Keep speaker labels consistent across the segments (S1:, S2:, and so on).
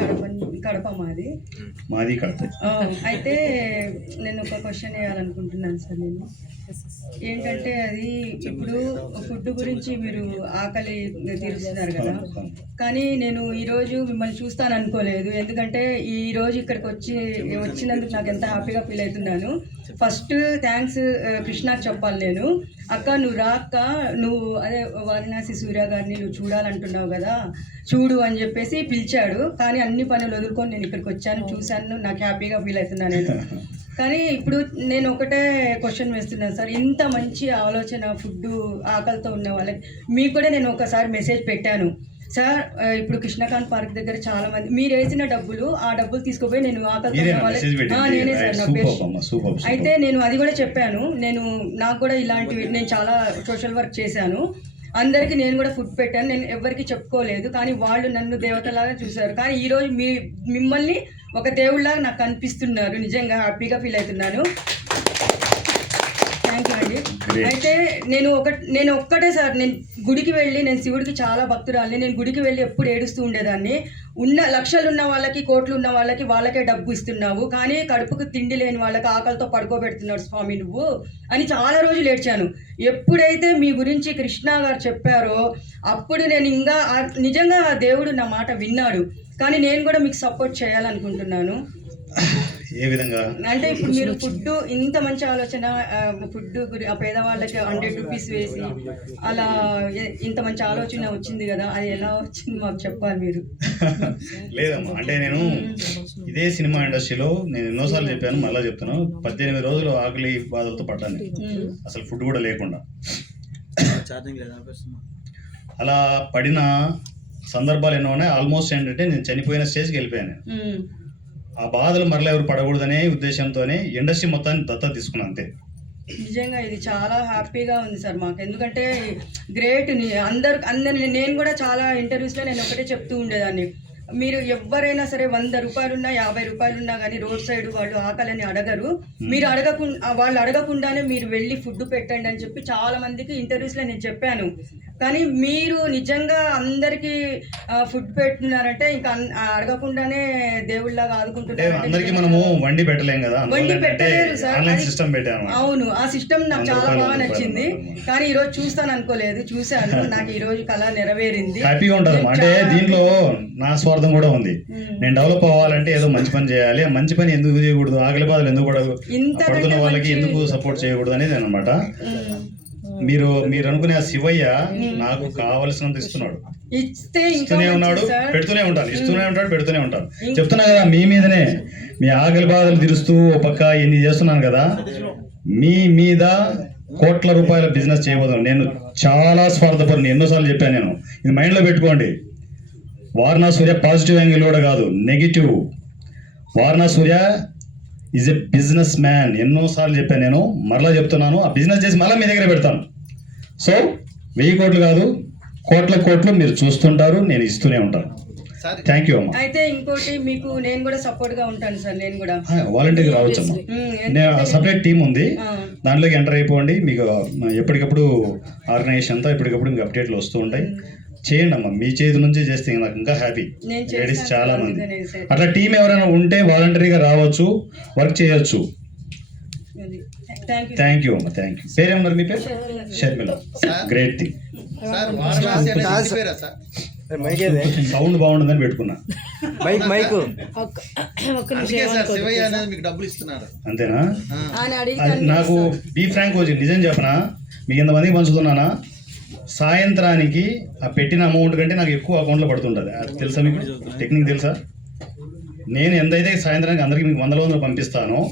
S1: కడప కడప మాది.
S2: మాది కడప.
S1: అయితే నేను ఒక క్వశ్చన్ వేయాలనుకుంటున్నాను సార్ నేను. ఏంటంటే అది ఇప్పుడు ఫుడ్ గురించి మీరు ఆకలి తీరుస్తున్నారు కదా. కానీ నేను ఈరోజు మిమ్మల్ని చూస్తాను అనుకోలేదు. ఎందుకంటే ఈ రోజు ఇక్కడికి వచ్చి వచ్చినందుకు నాకు ఎంత హ్యాపీగా ఫీల్ అవుతున్నాను. ఫస్ట్ థ్యాంక్స్ కృష్ణాకి చెప్పాలి నేను. అక్క నువ్వు రా అక్క. నువ్వు అదే వారణాసి సూర్య గారిని నువ్వు చూడాలంటున్నావు కదా. చూడు అని చెప్పేసి పిలిచాడు. కానీ అన్ని పనులు వదులుకొని నేను ఇక్కడికి వచ్చాను. చూశాను. నాకు హ్యాపీగా ఫీల్ అవుతున్నాను నేను. కానీ ఇప్పుడు నేను ఒకటే క్వశ్చన్ వేస్తున్నాను సార్. ఇంత మంచి ఆలోచన ఫుడ్ ఆకలితో ఉన్న వాళ్ళకి మీకు కూడా నేను ఒకసారి మెసేజ్ పెట్టాను. సార్ ఇప్పుడు కృష్ణకాంత్ పార్క్ దగ్గర చాలా మంది మీరు వేసిన డబ్బులు ఆ డబ్బులు తీసుకుపోయి నేను ఆకలితో
S2: మీరే
S1: ఉన్న
S2: మెసేజ్
S1: వాళ్ళకి ఆ, నేనే సార్ నా పేరు అయితే నేను అది కూడా చెప్పాను. నేను నాకు కూడా ఇలాంటివి నేను చాలా సోషల్ వర్క్ చేశాను. అందరికీ నేను కూడా ఫుడ్ పెట్టాను. నేను ఎవరికి చెప్పుకోలేదు. కానీ వాళ్ళు నన్ను దేవతలాగా చూశారు. కానీ ఈరోజు మీ మిమ్మల్ని ఒక దేవుళ్ళలాగా నాకు అనిపిస్తున్నారు. నిజంగా హ్యాపీగా ఫీల్ అవుతున్నాను. థ్యాంక్ యూ అండి. అయితే నేను ఒక నేను ఒక్కటే సార్ నేను గుడికి వెళ్ళి నేను శివుడికి చాలా భక్తురాలని నేను గుడికి వెళ్ళి ఎప్పుడు ఏడుస్తూ ఉండేదాన్ని. ఉన్న లక్షలు ఉన్న వాళ్ళకి కోట్లు ఉన్న వాళ్ళకి వాళ్ళకే డబ్బు ఇస్తున్నావు. కానీ కడుపుకు తిండి లేని వాళ్ళకి ఆకలితో పడుకోబెడుతున్నాడు స్వామి నువ్వు అని చాలా రోజులు ఏడ్చాను. ఎప్పుడైతే మీ గురించి కృష్ణ గారు చెప్పారో అప్పుడు నేను ఇంకా నిజంగా ఆ దేవుడు నా మాట విన్నాడు. కానీ నేను కూడా మీకు సపోర్ట్ చేయాలనుకుంటున్నాను.
S2: ఏ విధంగా?
S1: అంటే ఇప్పుడు మీరు ఫుడ్ ఇంత మంచి ఆలోచన ఫుడ్ గురి పేదవాళ్ళకి హండ్రెడ్ రూపీస్ వేసి అలా ఇంత మంచి ఆలోచన వచ్చింది కదా అది ఎలా వచ్చింది మాకు చెప్పాలి మీరు?
S2: లేదమ్మా అంటే నేను ఇదే సినిమా ఇండస్ట్రీలో నేను ఎన్నోసార్లు చెప్పాను మళ్ళీ చెప్తాను పద్దెనిమిది రోజులు ఆకలి బాధలతో పడ్డాను అసలు ఫుడ్ కూడా లేకుండా.
S3: ఛార్జింగ్ లేదా ఆపేస్తున్నా
S2: అలా పడిన సందర్భాలు ఎన్నో ఉన్నాయి. ఆల్మోస్ట్ ఏంటంటే నేను చనిపోయిన స్టేజ్కి వెళ్ళిపోయాను ఆ బాధలు మరలా ఎవరు పడకూడదనే ఉద్దేశంతోనే ఇండస్ట్రీ మొత్తాన్ని దత్త తీసుకున్నాను అంతే.
S1: నిజంగా ఇది చాలా హ్యాపీగా ఉంది సార్ మాకు. ఎందుకంటే గ్రేట్ అందరు అందరు నేను కూడా చాలా ఇంటర్వ్యూస్లో నేను ఒకటే చెప్తూ ఉండేదాన్ని. మీరు ఎవరైనా సరే వంద రూపాయలున్నా యాభై రూపాయలున్నా కానీ రోడ్ సైడ్ వాళ్ళు ఆకలని అడగరు. మీరు అడగకుండా వాళ్ళు అడగకుండానే మీరు వెళ్ళి ఫుడ్ పెట్టండి అని చెప్పి చాలా మందికి ఇంటర్వ్యూస్లో నేను చెప్పాను. కానీ మీరు నిజంగా అందరికీ ఫుడ్ పెడుతున్నారంటే ఇంకా అడగకుండానే దేవుళ్ళలాగా
S2: అంటే
S1: ఆదుకుంటున్నారు
S2: అందరికీ మనము వండి పెట్టలేం కదా.
S1: వండి పెట్టలేరు సార్.
S2: సిస్టమ్
S1: అవును ఆ సిస్టమ్ నాకు చాలా బాగా నచ్చింది. కానీ ఈ రోజు చూస్తాను అనుకోలేదు చూశాను. నాకు ఈ రోజు కళ నెరవేరింది.
S2: హ్యాపీగా ఉంటుంది అంటే దీంట్లో నా స్వార్థం కూడా ఉంది. నేను డెవలప్ అవ్వాలంటే ఏదో మంచి పని చేయాలి. మంచి పని ఎందుకు చేయకూడదు? ఆకలి బాధలు ఎందుకు పడదు పడుతున్న వాళ్ళకి ఎందుకు సపోర్ట్ చేయకూడదు అనేది అనమాట. మీరు మీరు అనుకునే ఆ శివయ్య నాకు కావలసినంత ఇస్తున్నాడు. ఇస్తూనే ఉన్నాడు. పెడుతూనే ఉంటాను ఇస్తూనే ఉంటాడు పెడుతూనే ఉంటాను చెప్తున్నా కదా మీ మీదనే మీ ఆకలి బాధలు తీరుస్తూ ఓ పక్క ఎన్ని చేస్తున్నాను కదా మీ మీద కోట్ల రూపాయల బిజినెస్ చేయబోదాం నేను చాలా స్వార్థపరుని ఎన్నోసార్లు చెప్పాను నేను. ఇది మైండ్లో పెట్టుకోండి. వారణా సూర్య పాజిటివ్ యాంగిల్ కూడా కాదు నెగిటివ్. వారణా Surya is a businessman ఎన్నోసార్లు చెప్పాను నేను మరలా చెప్తున్నాను. ఆ బిజినెస్ చేసి మళ్ళీ మీ దగ్గర పెడతాను. సో వెయ్యి కోట్లు కాదు కోట్ల కోట్లు మీరు చూస్తుంటారు నేను ఇస్తూనే ఉంటాను.
S3: సార్.
S2: థ్యాంక్ యూ అమ్మా.
S1: అయితే ఇంకోటి మీకు నేను కూడా సపోర్ట్గా ఉంటాను సార్ నేను కూడా.
S2: వాలంటీర్గా రావచ్చు అమ్మా. సపరేట్ టీం ఉంది. దాంట్లోకి ఎంటర్ అయిపోండి. మీకు ఎప్పటికప్పుడు ఆర్గనైజేషన్ అంతా ఎప్పటికప్పుడు మీకు అప్డేట్లు వస్తూ ఉంటాయి. చేయండి అమ్మా మీ చేతి నుంచి చేస్తే నాకు ఇంకా హ్యాపీ లేడీస్ చాలా మంది. అట్లా టీం ఎవరైనా ఉంటే వాలంటరీగా రావచ్చు వర్క్ చేయొచ్చు.
S1: థ్యాంక్ యూ
S2: అమ్మా థ్యాంక్ యూ పేరేమన్నారు మీ పేరు? షర్మిల. గ్రేట్ థింగ్ సౌండ్ బాగుంటుందని పెట్టుకున్నా.
S4: Mike mike.
S3: అందుకే సార్ శివయ్య అనేది మీకు డబ్బులు ఇస్తున్నారు.
S2: అంతేనా? నాకు బీ ఫ్రాంక్ వచ్చి నిజం చెప్పనా? మీకు ఇంతమందికి పంచుతున్నానా? సాయంత్రానికి ఆ పెట్టిన అమౌంట్ కంటే నాకు ఎక్కువ అకౌంట్లో పడుతుంటుంది. అది తెలుసా మీకు? టెక్నిక్ తెలుసా? నేను ఎంతైతే సాయంత్రానికి అందరికి మీకు వందల వందలు పంపిస్తానో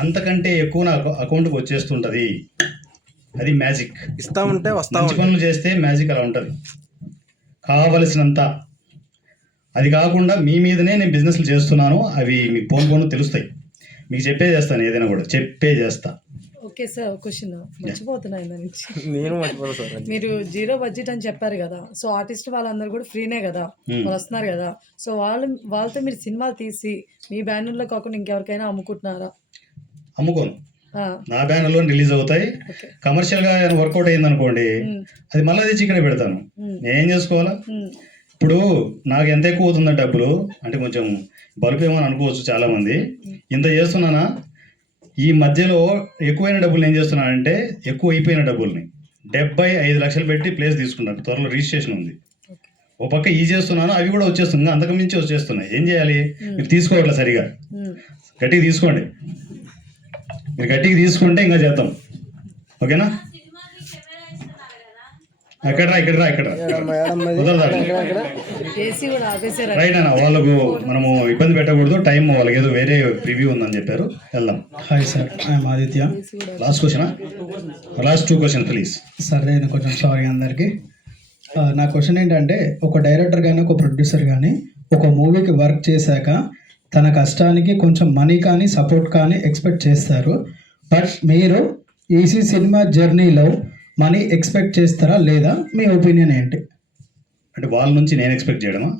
S2: అంతకంటే ఎక్కువ నా అకౌ- అకౌంట్కి వచ్చేస్తుంటుంది. అది మ్యాజిక్
S4: ఇస్తా ఉంటే వస్తా
S2: మంచి పనులు చేస్తే మ్యాజిక్ అలా ఉంటుంది. కావలసినంత. అది కాకుండా మీ మీదనే నేను బిజినెస్లు చేస్తున్నాను. అవి మీకు పోను పోను తెలుస్తాయి. మీకు చెప్పే చేస్తాను ఏదైనా కూడా. చెప్పే చేస్తా.
S5: Okay sir question. మర్చిపోతున్నాయి దాని నుంచి.
S4: నేను సార్
S5: మీరు జీరో బడ్జెట్ అని చెప్పారు కదా సో ఆర్టిస్ట్ వాళ్ళందరూ కూడా ఫ్రీనే కదా వాళ్ళు వస్తున్నారు కదా. సో వాళ్ళు వాళ్ళతో మీరు సినిమాలు తీసి మీ బ్యానర్లో కాకుండా ఇంకెవరికైనా అమ్ముకుంటున్నారా?
S2: అమ్ముకోను.
S5: ఆ,
S2: నా బ్యానర్లో రిలీజ్ అవుతాయి.
S5: ఓకే.
S2: కమర్షియల్గా వర్కౌట్ అయింది అనుకోండి అది మళ్ళీ తెచ్చి ఇక్కడే పెడతాను. నేనేం చేసుకోవాలా? ఇప్పుడు నాకు ఎంత ఎక్కువ అవుతుందో డబ్బులు అంటే కొంచెం బల్క్ ఏమో అని అనుకోవచ్చు చాలా మంది ఇంత చేస్తున్నానా? ఈ మధ్యలో ఎక్కువైన డబ్బులు ఏం చేస్తున్నానంటే ఎక్కువ అయిపోయిన డబ్బుల్ని డెబ్బై ఐదు లక్షలు పెట్టి ప్లేస్ తీసుకున్నాను త్వరలో రిజిస్ట్రేషన్ ఉంది. ఓ పక్క ఈ చేస్తున్నాను అవి కూడా వచ్చేస్తుంది అంతకు మించి వచ్చేస్తున్నాయి. ఏం చేయాలి? మీరు తీసుకోవట్లే సరిగా. గట్టిగా తీసుకోండి. మీరు గట్టిగా తీసుకుంటే ఇంకా చేద్దాం. ఓకేనా? అక్కడ రా ఇక్కడ రా ఇక్కడ రా. కుదరదా
S5: ఏసీ కూడా ఆపేసారు
S2: రైట్ అన్న వాళ్ళకు మనము ఇబ్బంది పెట్టకూడదు. టైం వాళ్ళకి ఏదో వేరే ప్రివ్యూ ఉందని చెప్పారు. వెళ్దాం.
S6: Hi sir I'm Aditya
S2: last question last two question please
S6: sir నేను కొంచెం సారీ అందరికీ. ఆ, నా క్వశ్చన్ ఏంటంటే ఒక డైరెక్టర్ కానీ ఒక ప్రొడ్యూసర్ కానీ ఒక మూవీకి వర్క్ చేశాక తన కష్టానికి కొంచెం మనీ కానీ సపోర్ట్ కానీ ఎక్స్పెక్ట్ చేస్తారు. బట్ మీరు ఈసీ సినిమా జర్నీలో మనీ ఎక్స్పెక్ట్ చేస్తారా లేదా? మీ ఒపీనియన్ ఏంటి?
S2: అంటే వాళ్ళ నుంచి నేను ఎక్స్పెక్ట్ చేయడమా?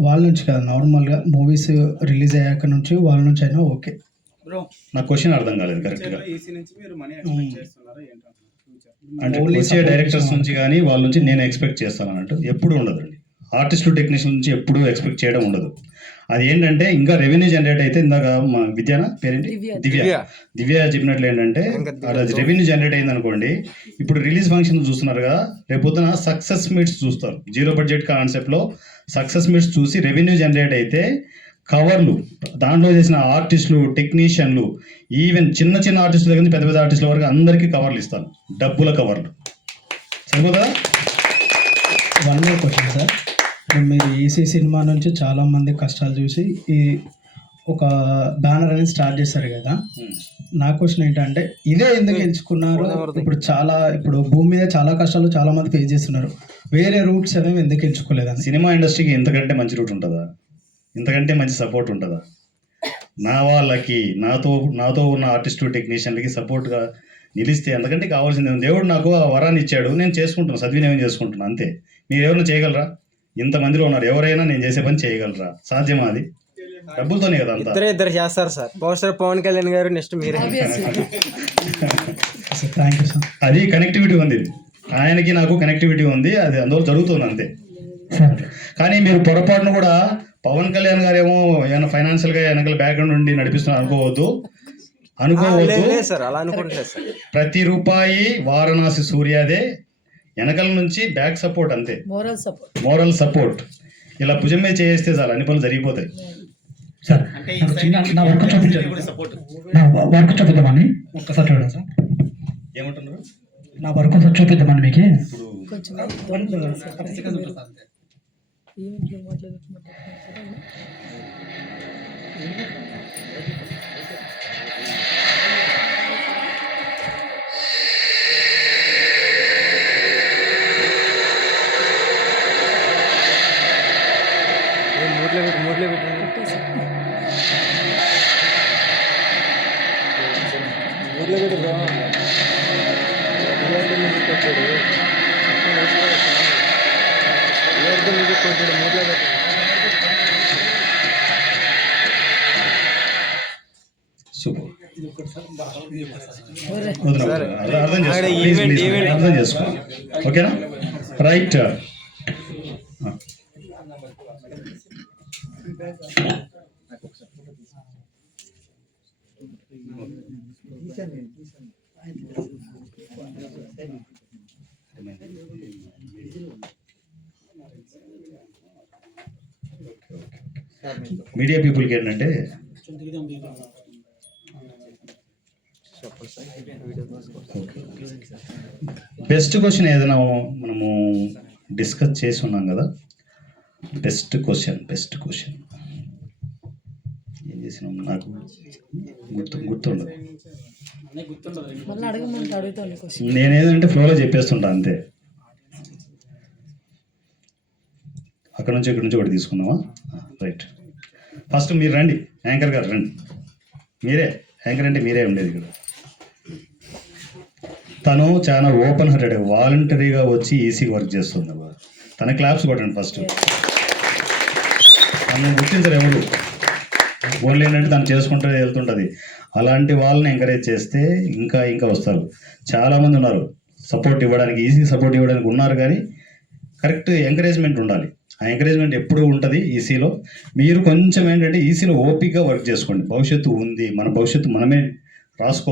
S6: వాళ్ళ నుంచి కాదు. నార్మల్గా మూవీస్ రిలీజ్ అయ్యాక నుంచి వాళ్ళ నుంచి అయినా ఓకే.
S2: నా క్వశ్చన్ అర్థం కాలేదు కరెక్ట్గా.
S7: ఈసీ నుంచి మీరు మనీ ఎక్స్పెక్ట్ చేస్తున్నారా ఏంటంటే ఫ్యూచర్?
S2: అంటే వచ్చే డైరెక్టర్స్. నుంచి కానీ వాళ్ళ నుంచి నేను ఎక్స్పెక్ట్ చేస్తాను అన్నట్టు ఎప్పుడు ఉండదండి. ఆర్టిస్టులు టెక్నీషియన్ నుంచి ఎప్పుడు ఎక్స్పెక్ట్ చేయడం ఉండదు. అది ఏంటంటే ఇంకా రెవెన్యూ జనరేట్ అయితే ఇందాక మా విద్యానా పేరేంటి?
S5: దివ్య.
S2: దివ్య.
S4: దివ్య.
S2: దివ్య చెప్పినట్లు ఏంటంటే అది రెవెన్యూ జనరేట్ అయింది అనుకోండి ఇప్పుడు రిలీజ్ ఫంక్షన్ చూస్తున్నారు కదా రేపు పొద్దున సక్సెస్ మీట్స్ చూస్తారు. జీరో బడ్జెట్ కాన్సెప్ట్లో సక్సెస్ మీట్స్ చూసి రెవెన్యూ జనరేట్ అయితే కవర్లు దాంట్లో చేసిన ఆర్టిస్టులు టెక్నీషియన్లు ఈవెన్ చిన్న చిన్న ఆర్టిస్టుల దగ్గర పెద్ద పెద్ద ఆర్టిస్టుల వరకు అందరికీ కవర్లు ఇస్తాను. డబ్బుల కవర్లు సరిపోదా
S6: వన్ మోర్ క్వశ్చన్ సార్ మీరు ఈసీ సినిమా నుంచి చాలా మంది కష్టాలు చూసి ఈ ఒక బ్యానర్ అనేది స్టార్ట్ చేశారు కదా. నా క్వశ్చన్ ఏంటంటే ఇదే ఎందుకు ఎంచుకున్నారు? ఇప్పుడు చాలా ఇప్పుడు భూమి మీద చాలా కష్టాలు చాలా మంది ఫేస్ చేస్తున్నారు. వేరే రూట్స్ అనేవి ఎందుకు ఎంచుకోలేదని
S2: సినిమా ఇండస్ట్రీకి ఇంతకంటే మంచి రూట్ ఉంటుందా? ఇంతకంటే మంచి సపోర్ట్ ఉంటుందా? నా వాళ్ళకి నాతో నాతో ఉన్న ఆర్టిస్టు టెక్నీషియన్లకి సపోర్ట్గా నిలిస్తే అంతకంటే కావాల్సింది? దేవుడు నాకు ఆ వరాన్ని ఇచ్చాడు. నేను చేసుకుంటున్నాను సద్వినియోగం చేసుకుంటున్నాను అంతే. మీరు ఎవరైనా చేయగలరా? ఇంతమందిలో ఉన్నారు. ఎవరైనా నేను చేసే పని చేయగలరా? సాధ్యమా అది? డబ్బులతోనే కదా అంతా.
S4: ఇద్దరే ఇద్దరు చేస్తారు sir. Poster Pavan Kalyan garu next మీరే.
S6: సార్ థ్యాంక్ యూ సార్
S2: అది కనెక్టివిటీ ఉంది. ఆయనకి నాకు కనెక్టివిటీ ఉంది. అది అందువల్ల జరుగుతుంది అంతే.
S6: సార్.
S2: కానీ మీరు పొరపాటును కూడా పవన్ కళ్యాణ్ గారేమో ఏమైనా ఫైనాన్షియల్గా వెనకాల బ్యాక్గ్రౌండ్ నుండి నడిపిస్తున్నారు అనుకోవద్దు. అనుకోవద్దు. ప్రతి రూపాయి వారణాసి సూర్యాదే. వెనకాల నుంచి బ్యాక్ సపోర్ట్ అంతే
S5: మోరల్ సపోర్ట్
S2: మోరల్ సపోర్ట్ ఇలా భుజం మీద చేస్తే చాలు అన్ని పనులు జరిగిపోతాయి
S6: సార్ చిన్న నా వర్క్ నా చూపిద్దామని ఒక్కసారి చూడండి సార్
S2: ఏమంటున్నారు
S6: నా వర్క్ ఒకసారి చూపిద్దామని మీకు
S2: ఇప్పుడు
S5: కొంచెం
S4: మూట్లో పెట్టి మూట్లో పెట్టండి మూట్లో పెట్టి మ్యూజిక్ ఇలాంటి మ్యూజిక్ కొట్టాడు మూట్లో ఈవెంట్.
S2: అర్థం చేసుకో. ఓకేనా? రైట్. మీడియా పీపుల్కి ఏంటంటే బెస్ట్ క్వశ్చన్ ఏదైనా మనము డిస్కస్ చేసి ఉన్నాం కదా? బెస్ట్ క్వశ్చన్ బెస్ట్ క్వశ్చన్ చేసినాం. నాకు గుర్తు గుర్తుండదు. నేనేదంటే ఫ్లోలో చెప్పేస్తుంటా అంతే. అక్కడ నుంచి ఇక్కడ నుంచి ఒకటి తీసుకుందామా? రైట్ ఫస్ట్ మీరు రండి. యాంకర్ గారు రండి. మీరే. యాంకర్ అంటే మీరే ఉండేది ఇక్కడ. తను చాలా ఓపెన్ హార్టెడ్ వాలంటరీగా వచ్చి ఈసీ వర్క్ చేస్తుంది. తన క్లాప్స్ కొట్టండి ఫస్ట్ తను గుర్తించరు ఎవరు. ఓన్లీ ఏంటంటే తను చేసుకుంటూ వెళ్తుంటుంది. అలాంటి వాళ్ళని ఎంకరేజ్ చేస్తే ఇంకా ఇంకా వస్తారు. చాలామంది ఉన్నారు. సపోర్ట్ ఇవ్వడానికి ఈజీ సపోర్ట్ ఇవ్వడానికి ఉన్నారు కానీ కరెక్ట్ ఎంకరేజ్మెంట్ ఉండాలి. ఆ ఎంకరేజ్మెంట్ ఎప్పుడూ ఉంటుంది ఈసీలో మీరు కొంచెం ఏంటంటే ఈసీలో ఓపిక్గా వర్క్ చేసుకోండి. భవిష్యత్తు ఉంది. మన భవిష్యత్తు మనమే రాసుకో